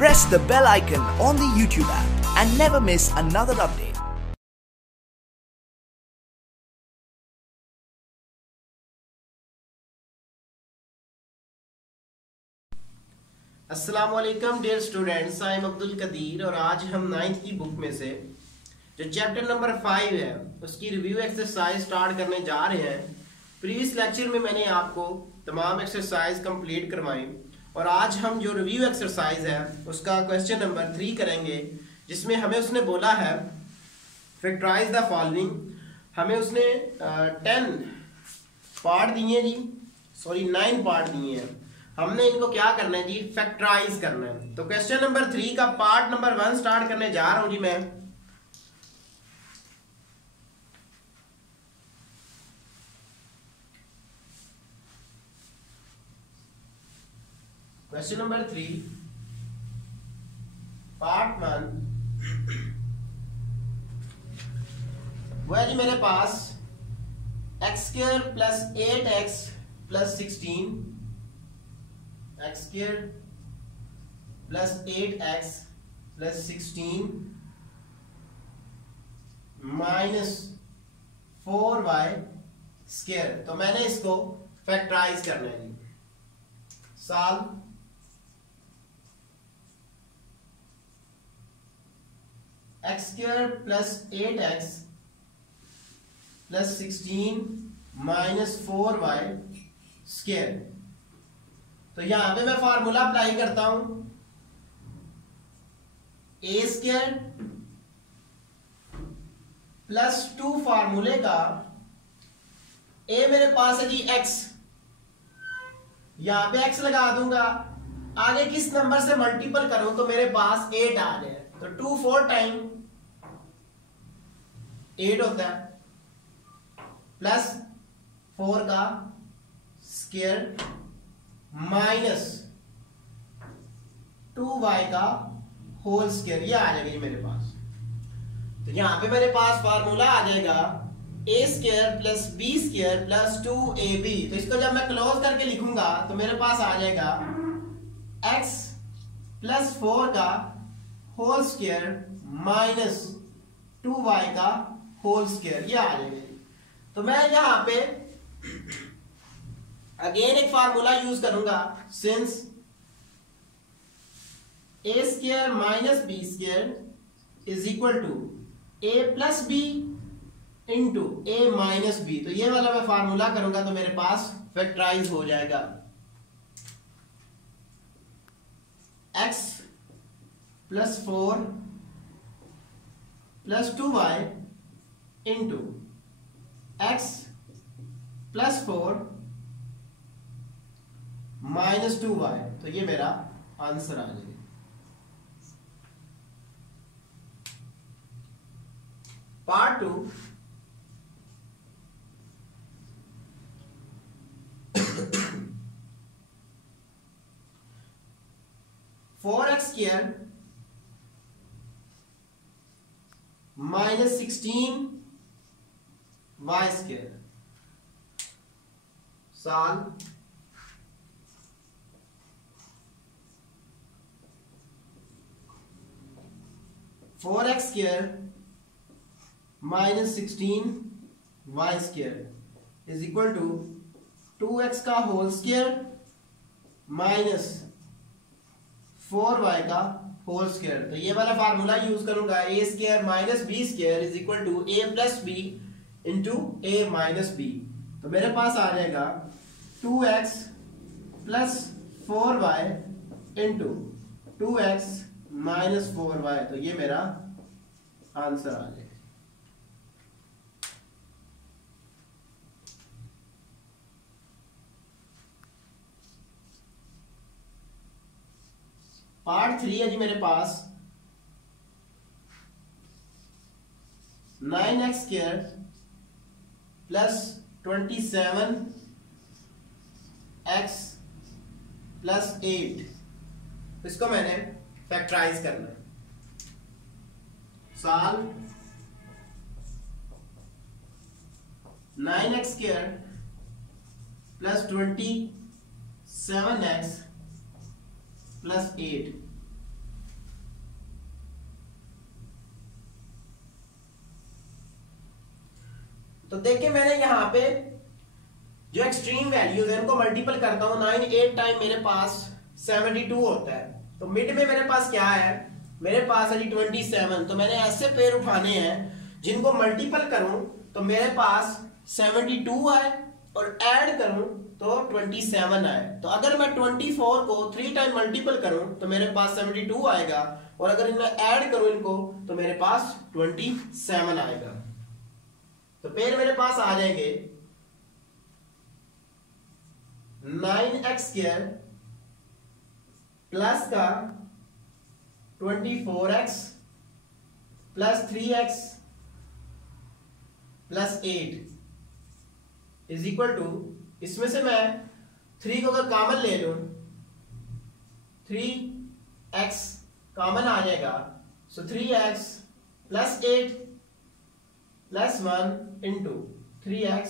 press the bell icon on the YouTube app and never miss another update. अस्सलाम वालेकुम dear students, I am Abdul Qadir और आज हम 9th की बुक में से जो चैप्टर नंबर 5 है उसकी रिव्यू एक्सरसाइज स्टार्ट करने जा रहे हैं। प्रीवियस लेक्चर में मैंने आपको तमाम एक्सरसाइज कंप्लीट करवाई और आज हम जो रिव्यू एक्सरसाइज है उसका क्वेश्चन नंबर 3 करेंगे, जिसमें हमें उसने बोला है फैक्टराइज द फॉलोइंग। हमें उसने 10 पार्ट दिए जी, 9 पार्ट दिए हैं। हमने इनको क्या करना है जी, फैक्टराइज करना है। तो क्वेश्चन नंबर 3 का पार्ट नंबर 1 स्टार्ट करने जा रहा हूं जी मैं। क्वेश्चन नंबर 3 पार्ट 1 वो है जी मेरे पास x² plus 8x plus 16 x² plus 8x plus 16 minus 4y²। तो मैंने इसको फैक्टराइज करना है जी। Solve x² plus 8x plus 16 minus 4y²। तो यहां पे मैं फार्मूला अप्लाई करता हूं, a² प्लस 2 फार्मूले का a मेरे पास है जी x, यहां पे x लगा दूंगा। आगे किस नंबर से मल्टीपल करूं तो मेरे पास 8 आ जाए, तो 2 4 टाइम 8 होता है, प्लस 4 का स्क्वायर माइनस 2y का होल स्क्वायर, ये आ जाएगा मेरे पास। तो यहां पे मेरे पास फार्मूला आ जाएगा a² plus b² plus 2ab। तो इसको जब मैं क्लोज करके लिखूंगा तो मेरे पास आ जाएगा x प्लस 4 का होल स्क्वायर माइनस 2y का होल स्क्वायर, ये आ जाएगा। तो मैं यहां पे अगेन एक फार्मूला यूज करूंगा, since a² minus b² is equal to a plus b into a minus b। तो ये वाला मैं फार्मूला करूंगा तो मेरे पास फैक्टराइज हो जाएगा। x plus 4 plus 2y into x plus 4 minus 2y। तो ये मेरा आंसर आ जाएगा। Part 2 4x² minus 16y²। Solve 4x² minus 16y² is equal to 2x का होल स्क्वायर माइनस 4y का होल स्क्वायर। तो ये वाला फार्मूला यूज करूंगा, a² minus b² is equal to a plus b into a minus b। तो मेरे पास आ जाएगा 2x plus 4y into 2x minus 4y। तो ये मेरा आंसर आ जाएगा। पार्ट 3 है जी मेरे पास 9x² प्लस 27x प्लस 8। इसको मैंने फैक्टराइज करना है। Solve 9x² plus 27x plus 8 तो देखिए मैंने यहाँ पे जो एक्सट्रीम वैल्यूज है उनको मल्टीपल करता हूं 9 8 टाइम मेरे पास 72 होता है। तो मिड में मेरे पास क्या है, मेरे पास है जी 27। तो मैंने ऐसे पेयर उठाने हैं जिनको मल्टीपल करूं तो मेरे पास 72 आए और ऐड करूं तो 27 आए। तो अगर मैं 24 को 3 टाइम मल्टीपल करूं तो मेरे पास 72 आएगा, और अगर मैं ऐड करूं इनको तो मेरे पास 27 आएगा। तो पेयर मेरे पास आ जाएंगे 9x² प्लस का 24x plus 3x plus 8 is equal to, इसमें से मैं 3 को अगर कॉमन ले लूं 3x कॉमन आ जाएगा। So 3x plus 8 plus 1 into 3x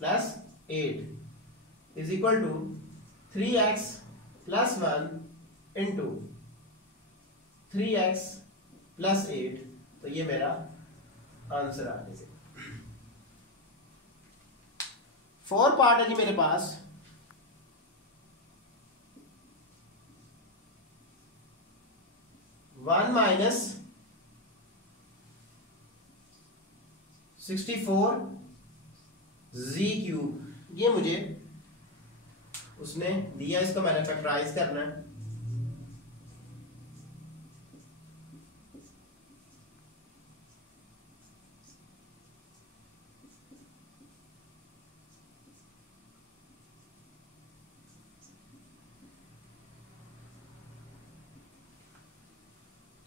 plus 8 is equal to 3x plus 1 into 3x plus 8। तो ये मेरा आंसर आ जाएगा। 4 पार्ट है जी मेरे पास। वन माइनस 64 z³ ये मुझे उसने दिया, इसको मैंने फैक्टराइज करना है।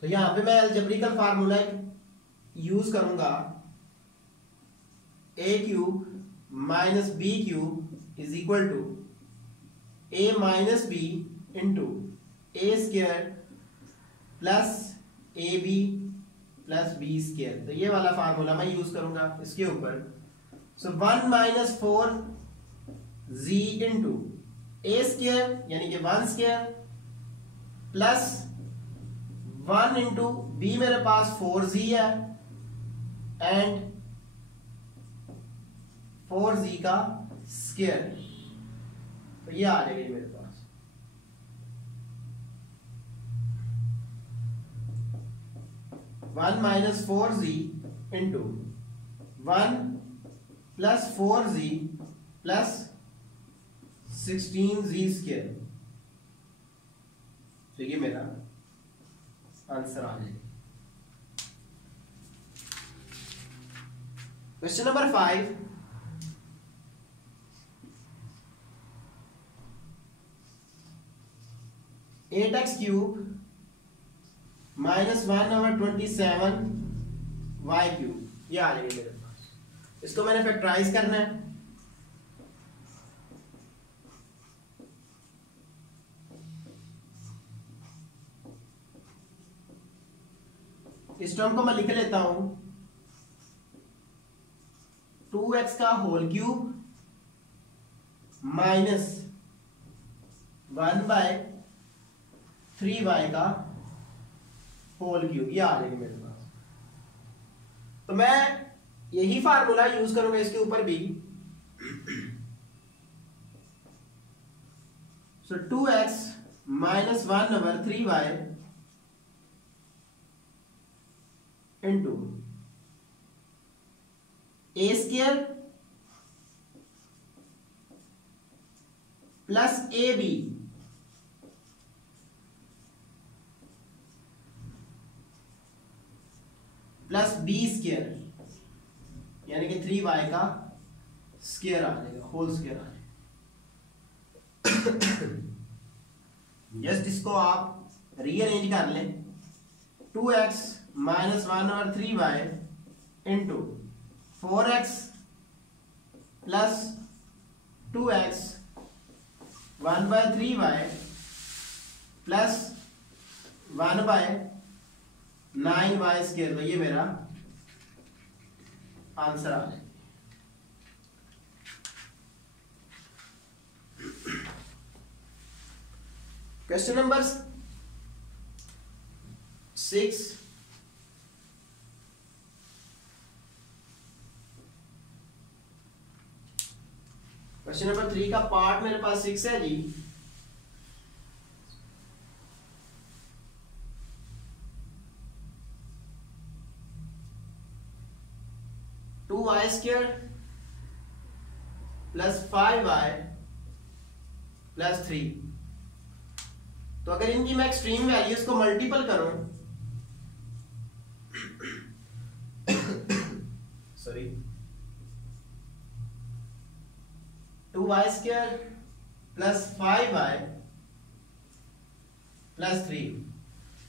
तो यहां पे मैं अलजेब्रिकल फार्मूला यूज करूंगा, a³ minus b³ is equal to a minus b into a² plus ab plus b²। तो ये वाला फार्मूला मैं यूज करूंगा इसके ऊपर। सो 1 माइनस 4z इंटू a² यानी कि 1² प्लस 1 इंटू b मेरे पास 4z है एंड 4z का स्क्वायर। तो ये आ जाएगा मेरे पास। One minus 4z into 1 plus 4z plus 16z²। तो ये मेरा आंसर आ जाएगा। Question number 5, eight x cube minus 1/27 y³। ये आ जाएगी मेरे पास। इसको मैंने फैक्टराइज करना है। इस टर्म को मैं लिख लेता हूं 2x का होल क्यूब माइनस 1/3y का होल क्यूब। ये आ जाएगी मेरे पास। तो मैं यही फार्मूला यूज करूंगा इसके ऊपर भी। सो 2x minus 1/3y into a² plus ab plus b² यानी कि 3y का स्क्वायर आ जाएगा, होल स्क्वायर आ जाएगा। जस्ट इसको आप रीअरेंज कर लें। 2x minus 1/3y into 4x plus 2x 1/3y plus 1/9y²। तो ये मेरा आंसर आ जाएगा। क्वेश्चन नंबर 6, क्वेश्चन नंबर 3 का पार्ट मेरे पास 6 है जी। Two y square plus 5y plus 3। तो अगर इनकी मैं एक्सट्रीम वैल्यूज को मल्टीपल करूं, sorry, 2y square plus 5y plus 3,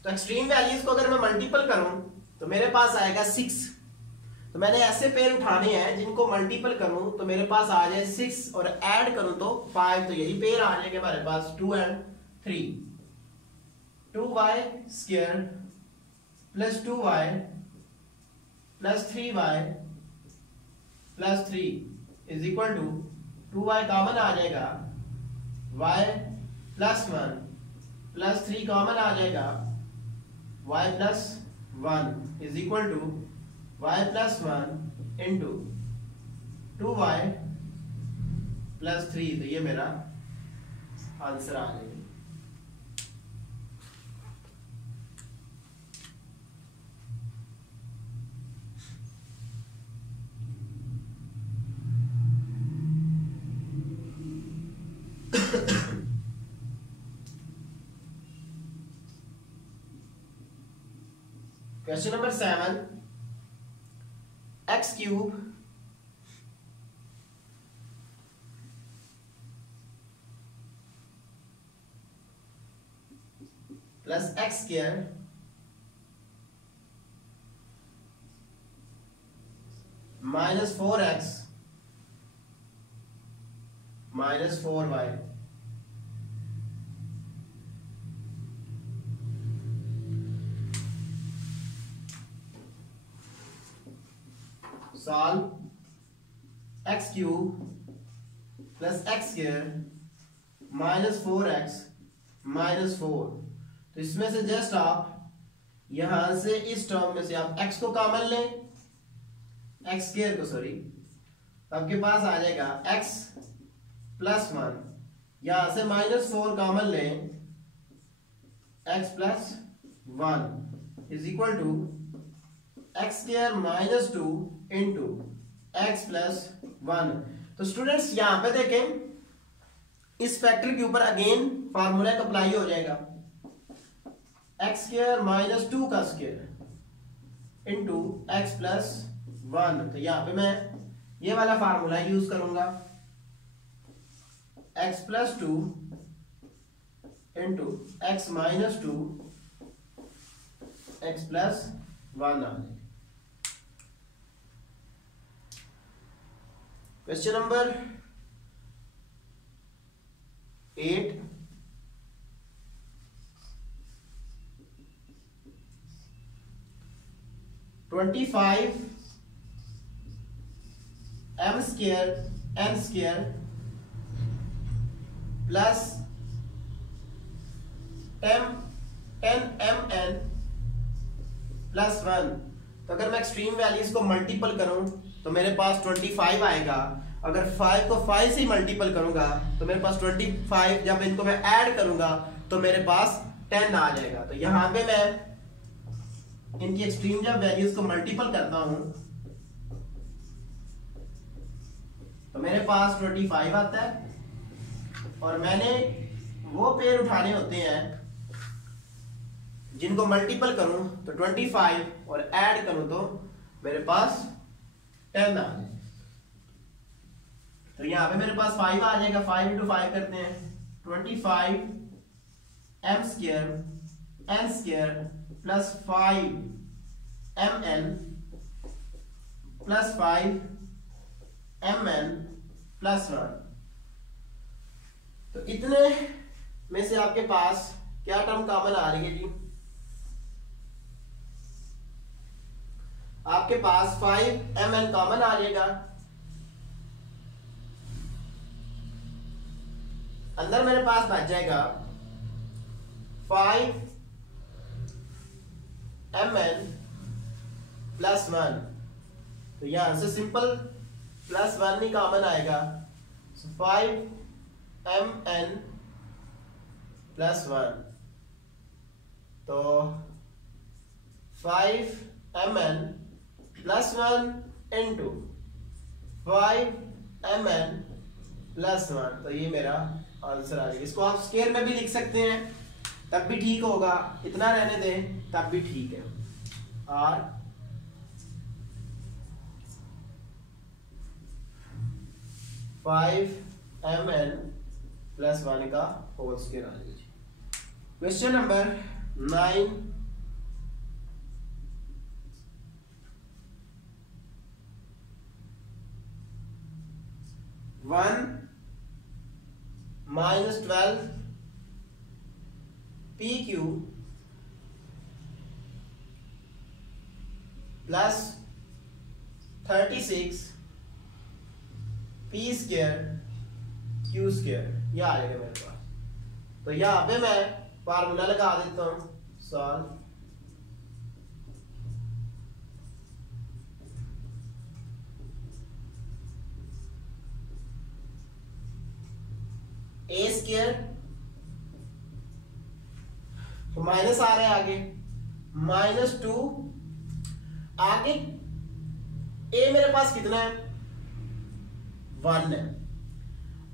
तो एक्सट्रीम वैल्यूज को अगर मैं मल्टीपल करूं तो मेरे पास आएगा 6। तो मैंने ऐसे पेयर उठाने हैं जिनको मल्टीपल करूं तो मेरे पास आ जाए 6 और ऐड करूं तो 5, तो यही पेयर आ जाएगा हमारे पास 2 and 3। 2y square plus 2y plus 3y plus 3 is equal to 2y common आ जाएगा, y प्लस 1 प्लस 3 कॉमन आ जाएगा, y plus 1 is equal to y plus 1 into 2y plus 3। तो ये मेरा आंसर आ जाएगा। Question number 7, x cube plus x square minus 4x minus 4y solve x cube plus x square minus 4x minus 4। तो इसमें से just आप यहां से इस टर्म में से आप x को कॉमन लें, x स्क्वायर को, सॉरी, आपके पास आ जाएगा x प्लस 1, यहां से माइनस 4 कॉमन लें, x plus 1 is equal to x square minus 2 into x plus 1। तो स्टूडेंट्स यहां पे देखें इस फैक्टर के ऊपर अगेन फार्मूला का अप्लाई हो जाएगा, x स्क्वायर माइनस 2 का स्क्वायर इंटू x प्लस 1। तो यहां पे मैं ये वाला फार्मूला यूज करूंगा, x plus 2 into x minus 2 x plus 1 आ जाएगा। Question number 8, (25) m square n square plus 10mn plus 1। तो अगर मैं एक्सट्रीम वैल्यूज को मल्टीपल करूं तो मेरे पास 25 आएगा। अगर 5 को 5 से मल्टीपल करूंगा तो मेरे पास 25, जब इनको मैं ऐड करूंगा तो मेरे पास 10 आ जाएगा। तो यहां पे मैं इनकी एक्सट्रीम जब वैल्यूज को मल्टीपल करता हूं तो मेरे पास 25 आता है, और मैंने वो पेयर उठाने होते हैं जिनको मल्टीपल करूं तो 25 और ऐड करूं तो मेरे पास 10 आ जाए। तो यहां पे मेरे पास 5 आ जाएगा, 5 इंटू 5 करते हैं, 25 m square n square plus 5 mn plus 5 mn plus 1। तो इतने में से आपके पास क्या टर्म कॉमन आ रही है जी? आपके पास 5mn कॉमन आ जाएगा, अंदर मेरे पास बच जाएगा 5mn प्लस 1। तो यहां से सिंपल प्लस 1 ही कॉमन आएगा, 5mn प्लस 1, तो 5mn plus 1 into 5mn plus 1, तो ये मेरा आंसर आ गया। इसको आप स्क्वायर में भी लिख सकते हैं, तब भी ठीक होगा, इतना रहने दें तब भी ठीक है। और 5mn प्लस 1 का होल स्क्वायर आ लीजिए। Question number 9, 1 minus 12 PQ plus 36 P square Q square, यह आ जाएगा मेरे पास। तो यहाँ पे मैं फार्मूला लगा देता हूं, सॉल्व ए स्क्वायर, तो माइनस आ रहा है आगे, -2 आगे ए मेरे पास कितना है 1 है,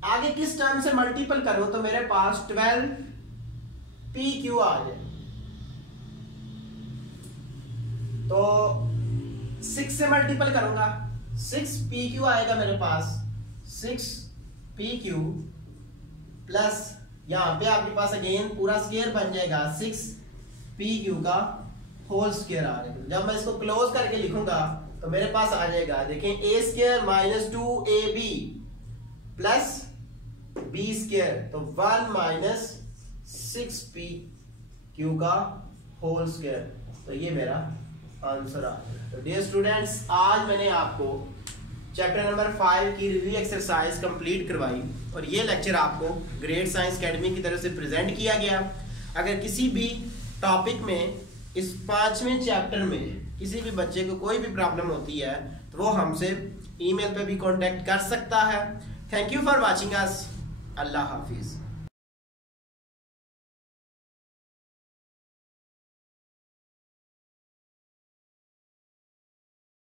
आगे किस टर्म से मल्टीपल करो तो मेरे पास 12 PQ आ जाए, तो 6 से मल्टीपल करूंगा, 6 PQ आएगा मेरे पास, 6 PQ प्लस यहां पे आपके पास अगेन पूरा स्क्वायर बन जाएगा, 6 PQ का होल स्क्वायर आ जाएगा। जब मैं इसको क्लोज करके लिखूंगा तो मेरे पास आ जाएगा, देखें a square minus 2ab plus b square, तो 1 माइनस 6pq का होल स्क्वायर, तो ये मेरा आंसर आ गया। तो डियर स्टूडेंट्स, आज मैंने आपको चैप्टर नंबर 5 की रिव्यू एक्सरसाइज कंप्लीट करवाई और ये लेक्चर आपको ग्रेड साइंस एकेडमी की तरफ से प्रेजेंट किया गया। अगर किसी भी टॉपिक में इस 5वें चैप्टर में किसी भी बच्चे को कोई भी प्रॉब्लम होती है तो वो हमसे ईमेल पे भी कांटेक्ट कर सकता है। Thank you for watching us. Allah Hafiz.